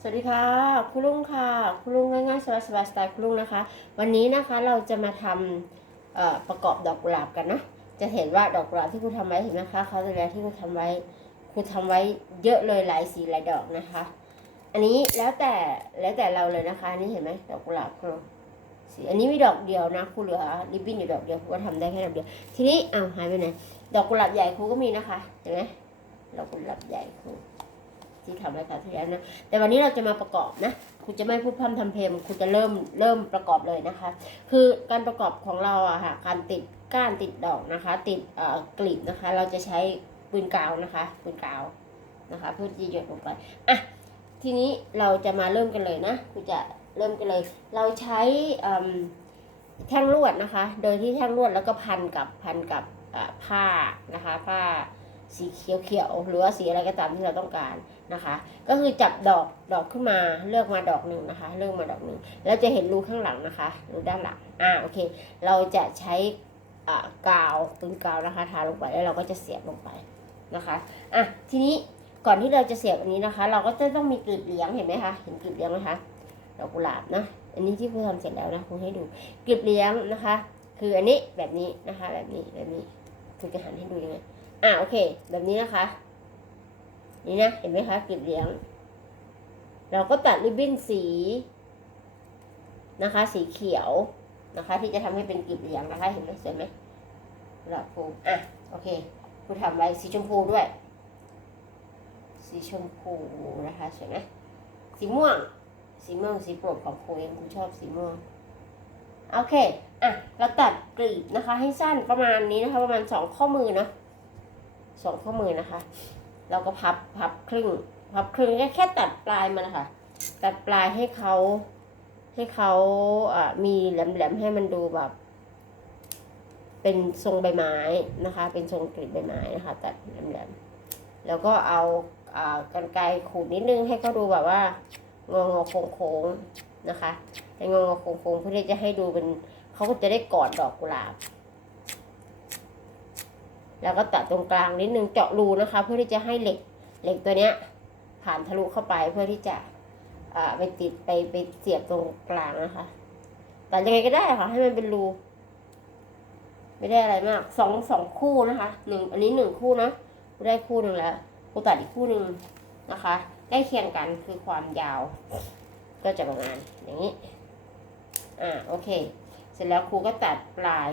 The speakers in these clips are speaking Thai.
สวัสดีค่ะคุณลุงค่ะคุณลุงง่ายๆสบายๆสไตล์คุณลุงนะคะ วันนี้นะคะเราจะมาทำประกอบดอกกุหลาบกันนะจะเห็นว่าดอกกุหลาบที่คุณทำไว้เห็นไหมคะเขาจะแล้วที่คุณทำไว้คุณทำไว้เยอะเลยหลายสีหลายดอกนะคะ อันนี้แล้วแต่แล้วแต่เราเลยนะคะนนี่เห็นไหมดอกกุหลาบคุณสีอันนี้มีดอกเดียวนะครูเหลือริบบิ้นอยู่ดอกเดียวครูก็ทำได้แค่ดอกเดียวทีนี้อ้าวหายไปไหนดอกกุหลาบใหญ่ครูก็มีนะคะเห็นไหมดอกกุหลาบใหญ่ครู ที่ทำไว้คราวที่แล้วนะแต่วันนี้เราจะมาประกอบนะคุณจะไม่พูดพร่ำทำเพลงคุณจะเริ่มเริ่มประกอบเลยนะคะ คือการประกอบของเราอะค่ะการติดก้านติดดอกนะคะ ติดเอ่อกลีบนะคะ เราจะใช้ปืนกาวนะคะปืนกาวนะคะเพื่อที่จะหยดลงไปอะทีนี้เราจะมาเริ่มกันเลยนะคุณจะเริ่มกันเลย เราใช้เอิ่มแท่งลวดนะคะ โดยที่แท่งลวดแล้วก็พันกับพันกับผ้านะคะ ผ้าสีเขียวๆหรือว่าสีอะไรก็ตามที่เราต้องการ นะคะ ก็คือจับดอกดอกขึ้นมาเลือกมาดอกหนึ่งนะคะ เลือกมาดอกหนึ่งแล้วจะเห็นรูข้างหลังนะคะรูด้านหลังอ่าโอเค เราจะใช้อ่ากาวปืนกาวนะคะ ทาลงไปแล้วเราก็จะเสียบลงไปนะคะอะทีนี้ก่อนที่เราจะเสียบอันนี้นะคะ เราก็จะต้องมีกลีบเลี้ยงเห็นไหมคะเห็นกลีบเลี้ยงไหมคะดอกกุหลาบนะอันนี้ที่ครูทำเสร็จแล้วนะครูให้ดูกลีบเลี้ยงนะคะ คืออันนี้แบบนี้นะคะ แบบนี้แบบนี้คือจะหันให้ดูยังไงอะโอเค แบบนี้นะคะ นี่นะ เห็นไหมคะกลีบเลี้ยงเราก็ตัดริบบิ้นสีนะคะ สีเขียวนะคะ ที่จะทำให้เป็นกลีบเลี้ยงนะคะ เห็นไหมสวยไหมหลับฟูอะโอเคครูทำไว้สีชมพูด้วย สีชมพูนะคะสวยไหมสีม่วง สีม่วงสีโปรดของครูเองครูชอบสีม่วงโอเค อะ เราตัดกลีบนะคะ ให้สั้นประมาณนี้นะคะ ประมาณสองข้อมือเนาะสองข้อมือนะคะ เราก็พับพับครึ่ง พับครึ่งแค่แค่ตัดปลายมันนะคะตัดปลายให้เขาให้เขาอ่ามีแหลมๆให้มันดูแบบ เป็นทรงใบไม้นะคะ เป็นทรงกลีบใบไม้นะคะ ตัดแหลมๆแล้วก็เอาอ่ากันไกรขูดนิดนึงให้เขาดูแบบว่างองอโค้งๆนะคะให้งองอโค้งๆเพื่อที่จะให้ดูเป็นเขาก็จะได้กอดดอกกุหลาบ แล้วก็ตัดตรงกลางนิดนึงเจาะรูนะคะ เพื่อที่จะให้เหล็กเหล็กตัวเนี้ยผ่านทะลุเข้าไปเพื่อที่จะไปติดไปไปเสียบตรงกลางนะคะตัดยังไงก็ได้ค่ะ ให้มันเป็นรูไม่ได้อะไรมากสองสองคู่นะคะหนึ่งอันนี้หนึ่งคู่นะได้คู่หนึ่งแล้วกูตัดอีกคู่หนึ่งนะคะใกล้เคียงกันคือความยาว ก็จะประมาณอย่างนี้ อ่าโอเค เสร็จแล้วครูก็ตัดปลาย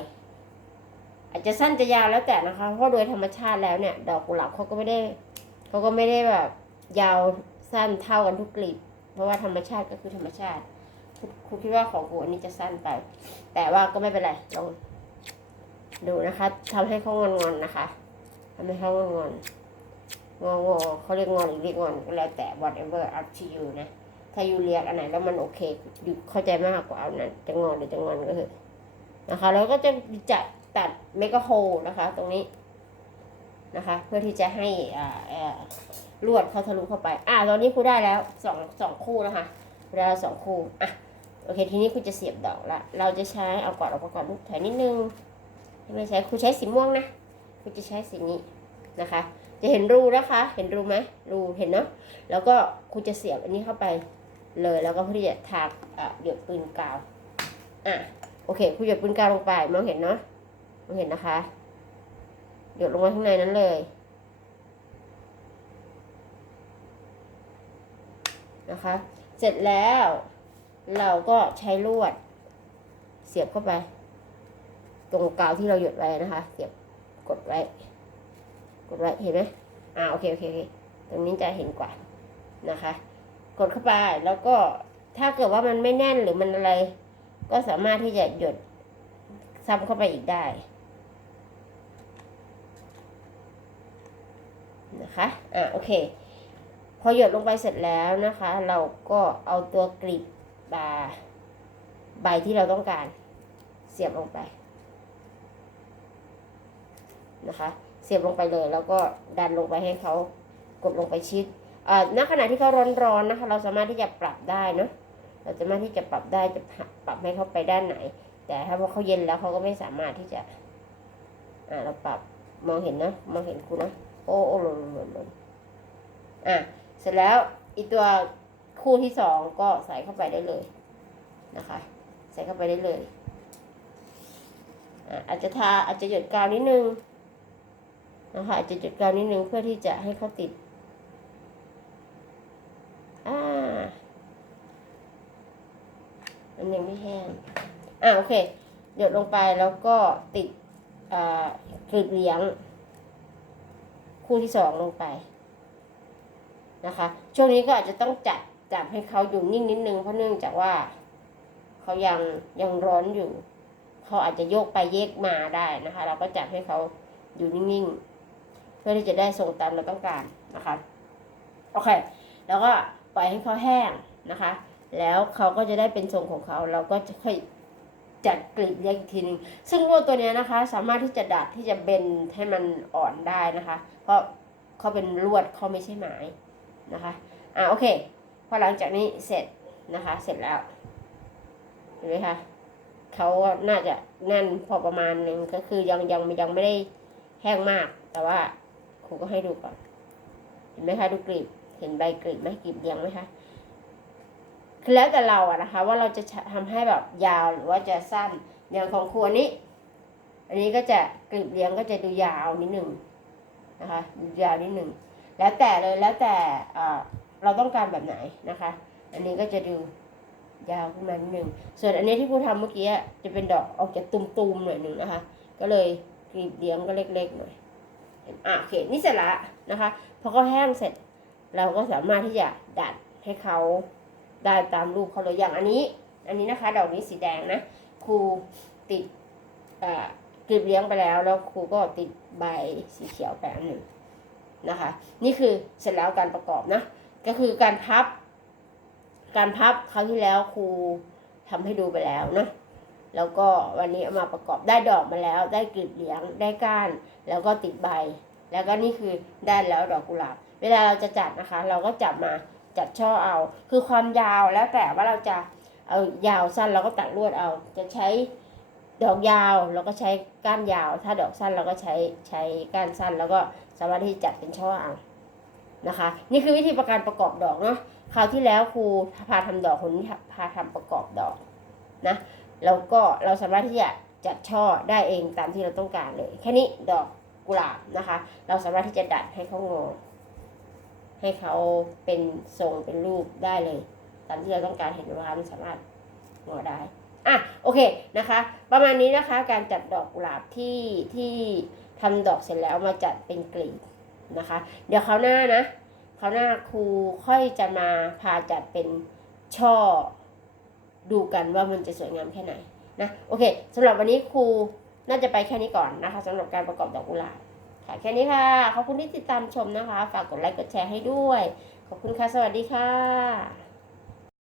อาจจะสั้นจะยาวแล้วแต่นะคะเพราะโดยธรรมชาติแล้วเนี่ย ดอกกุหลาบเขาก็ไม่ได้เขาก็ไม่ได้แบบ ยาวสั้นเท่ากันทุกกลีบเพราะว่าธรรมชาติก็คือธรรมชาติครูคิดว่าของกูอันนี้จะสั้นไป แต่ว่าก็ไม่เป็นไรลองดูนะคะทำให้เขางอนๆนนะคะทำให้เขางอนๆงองอเขาเรียกงอนหรือเรียกงอนก็แล้วแต่ whatever up to you นะถ้าอยู่เรียกอันไหนแล้วมันโอเคอยู่เข้าใจมากกว่าเอานั้นจะงอนหรือจะงอนก็คือนะคะ แล้วก็จะจัด ตัดเมกะโฮนะคะตรงนี้นะคะ เพื่อที่จะให้อ่าลวดเขาทะลุเข้าไป อ่าตอนนี้ครูได้แล้วสองสองคู่นะคะครูได้แล้วสองคู่ อะ โอเค ทีนี้ครูจะเสียบดอกละ เราจะใช้เอากอดออกมาก่อนลูกถอยนิดนึง ไม่ใช้ครูใช้สีม่วงนะครูจะใช้สีนี้นะคะ จะเห็นรูนะคะ เห็นรูไหมรูเห็นเนาะ แล้วก็ครูจะเสียบอันนี้เข้าไปเลย แล้วก็เพื่อที่จะทาอ่าเดือดปืนกาว อะ โอเคครูหยดปืนกาวลงไป มองเห็นเนาะ เห็นนะคะ หยดลงมาข้างในนั้นเลย นะคะ เสร็จแล้ว เราก็ใช้ลวด เสียบเข้าไป ตรงกาวที่เราหยดไว้นะคะ เสียบกดไว้ กดไว้เห็นไหมอ่าโอเคโอเคโอเคตรงนี้จะเห็นกว่านะคะ กดเข้าไปแล้วก็ถ้าเกิดว่ามันไม่แน่นหรือมันอะไร ก็สามารถที่จะหยดซ้ำเข้าไปอีกได้ นะคะอะโอเค พอหยดลงไปเสร็จแล้วนะคะ เราก็เอาตัวกลีบบาใบที่เราต้องการเสียบลงไปนะคะ เสียบลงไปเลย แล้วก็ดันลงไปให้เขากดลงไปชิดอ่าณขณะที่เขาร้อนๆนะคะ เราสามารถที่จะปรับได้เนอะเราสามารถที่จะปรับได้จะปรับให้เขาไปด้านไหน แต่ถ้าพอเขาเย็นแล้วเขาก็ไม่สามารถที่จะอ่าเราปรับมองเห็นนะมองเห็นคุณนะ โอ้โอ้หล่นหล่นหล่นอะ เสร็จแล้วอีตัวคู่ที่สองก็ใส่เข้าไปได้เลยนะคะ ใส่เข้าไปได้เลยอะอาจจะทาอาจจะหยดกาวนิดนึงนะคะอาจจะหยดกาวนิดนึงเพื่อที่จะให้เขาติดอ่ามันยังไม่แห้งอ่าโอเค หยดลงไปแล้วก็ติดอ่ากลีบเลี้ยง คู่ที่สองลงไปนะคะ ช่วงนี้ก็อาจจะต้องจัดจับให้เขาอยู่นิ่งนิดนึงเพราะเนื่องจากว่าเขายังยังร้อนอยู่ เขาอาจจะโยกไปเยกมาได้นะคะ เราก็จับให้เขาอยู่นิ่งๆ เพื่อที่จะได้ทรงตามเราต้องการนะคะโอเค แล้วก็ปล่อยให้เขาแห้งนะคะ แล้วเขาก็จะได้เป็นทรงของเขาเราก็จะค่อย จัดกลีบเลี้ยงอีกทีนึง ซึ่งลวดตัวเนี้ยนะคะ สามารถที่จะดัดที่จะเบนให้มันอ่อนได้นะคะ เพราะเขาเป็นลวดเขาไม่ใช่ไม้นะคะ อ่าโอเค พอหลังจากนี้เสร็จนะคะ เสร็จแล้วเห็นไหมคะเขาน่าจะแน่นพอประมาณหนึ่งก็คือยังยังยังไม่ได้แห้งมาก แต่ว่าครูก็ให้ดูก่อน เห็นไหมคะดูกลีบ เห็นใบกลีบไหมกลีบเรียงไหมคะ คือแล้วแต่เราอะนะคะ ว่าเราจะทำให้แบบยาวหรือว่าจะสั้นอย่างของครัวนี้ อันนี้ก็จะกลีบเลี้ยงก็จะดูยาวนิดหนึ่งนะคะดูยาวนิดหนึ่งแล้วแต่เลยแล้วแต่เราต้องการแบบไหนนะคะ อันนี้ก็จะดูยาวขึ้นมานิดหนึ่งส่วนอันนี้ที่ครูทำเมื่อกี้จะเป็นดอกออกจากตุ่มๆหน่อยหนึ่งนะคะ ก็เลยกลีบเลี้ยงก็เล็กๆหน่อยอะโอเคนี่เสร็จละนะคะพอเขาแห้งเสร็จ เราก็สามารถที่จะดัดให้เขา ได้ตามรูปเขาเลยอย่างอันนี้ อันนี้นะคะ ดอกนี้สีแดงนะครูติดกลีบเลี้ยงไปแล้ว แล้วครูก็ติดใบสีเขียวไปอันหนึ่งนะคะ นี่คือเสร็จแล้วการประกอบนะก็คือการพับ การพับคราวที่แล้วครูทำให้ดูไปแล้วนะแล้วก็วันนี้เอามาประกอบได้ดอกมาแล้ว ได้กลีบเลี้ยงได้ก้าน แล้วก็ติดใบ แล้วก็นี่คือได้แล้วดอกกุหลาบ เวลาเราจะจัดนะคะ เราก็จับมา จัดช่อเอา คือความยาวแล้วแต่ว่าเราจะเอายาวสั้นเราก็ตัดลวดเอา จะใช้ดอกยาวเราก็ใช้ก้านยาว ถ้าดอกสั้นเราก็ใช้ใช้ก้านสั้น แล้วก็สามารถที่จัดเป็นช่อเอานะคะ นี่คือวิธีประการประกอบดอกเนาะคราวที่แล้วครูพาทำดอกคนนี้พาทำประกอบดอกนะแล้วก็เราสามารถที่จะจัดช่อได้เองตามที่เราต้องการเลย แค่นี้ดอกกุหลาบนะคะ เราสามารถที่จะดัดให้เขางอ ให้เขาเป็นทรงเป็นรูปได้เลย ตามที่เราต้องการเห็นว่ามันสามารถงอได้อะโอเคนะคะ ประมาณนี้นะคะการจัดดอกกุหลาบที่ที่ทำดอกเสร็จแล้วมาจัดเป็นกลีบนะคะ เดี๋ยวคราวหน้านะคราวหน้าครูค่อยจะมาพาจัดเป็นช่อดูกันว่ามันจะสวยงามแค่ไหนนะโอเคสำหรับวันนี้ครูน่าจะไปแค่นี้ก่อนนะคะสำหรับการประกอบดอกกุหลาบ ค่ะแค่นี้ค่ะ ขอบคุณที่ติดตามชมนะคะ ฝากกดไลค์กดแชร์ให้ด้วย ขอบคุณค่ะ สวัสดีค่ะ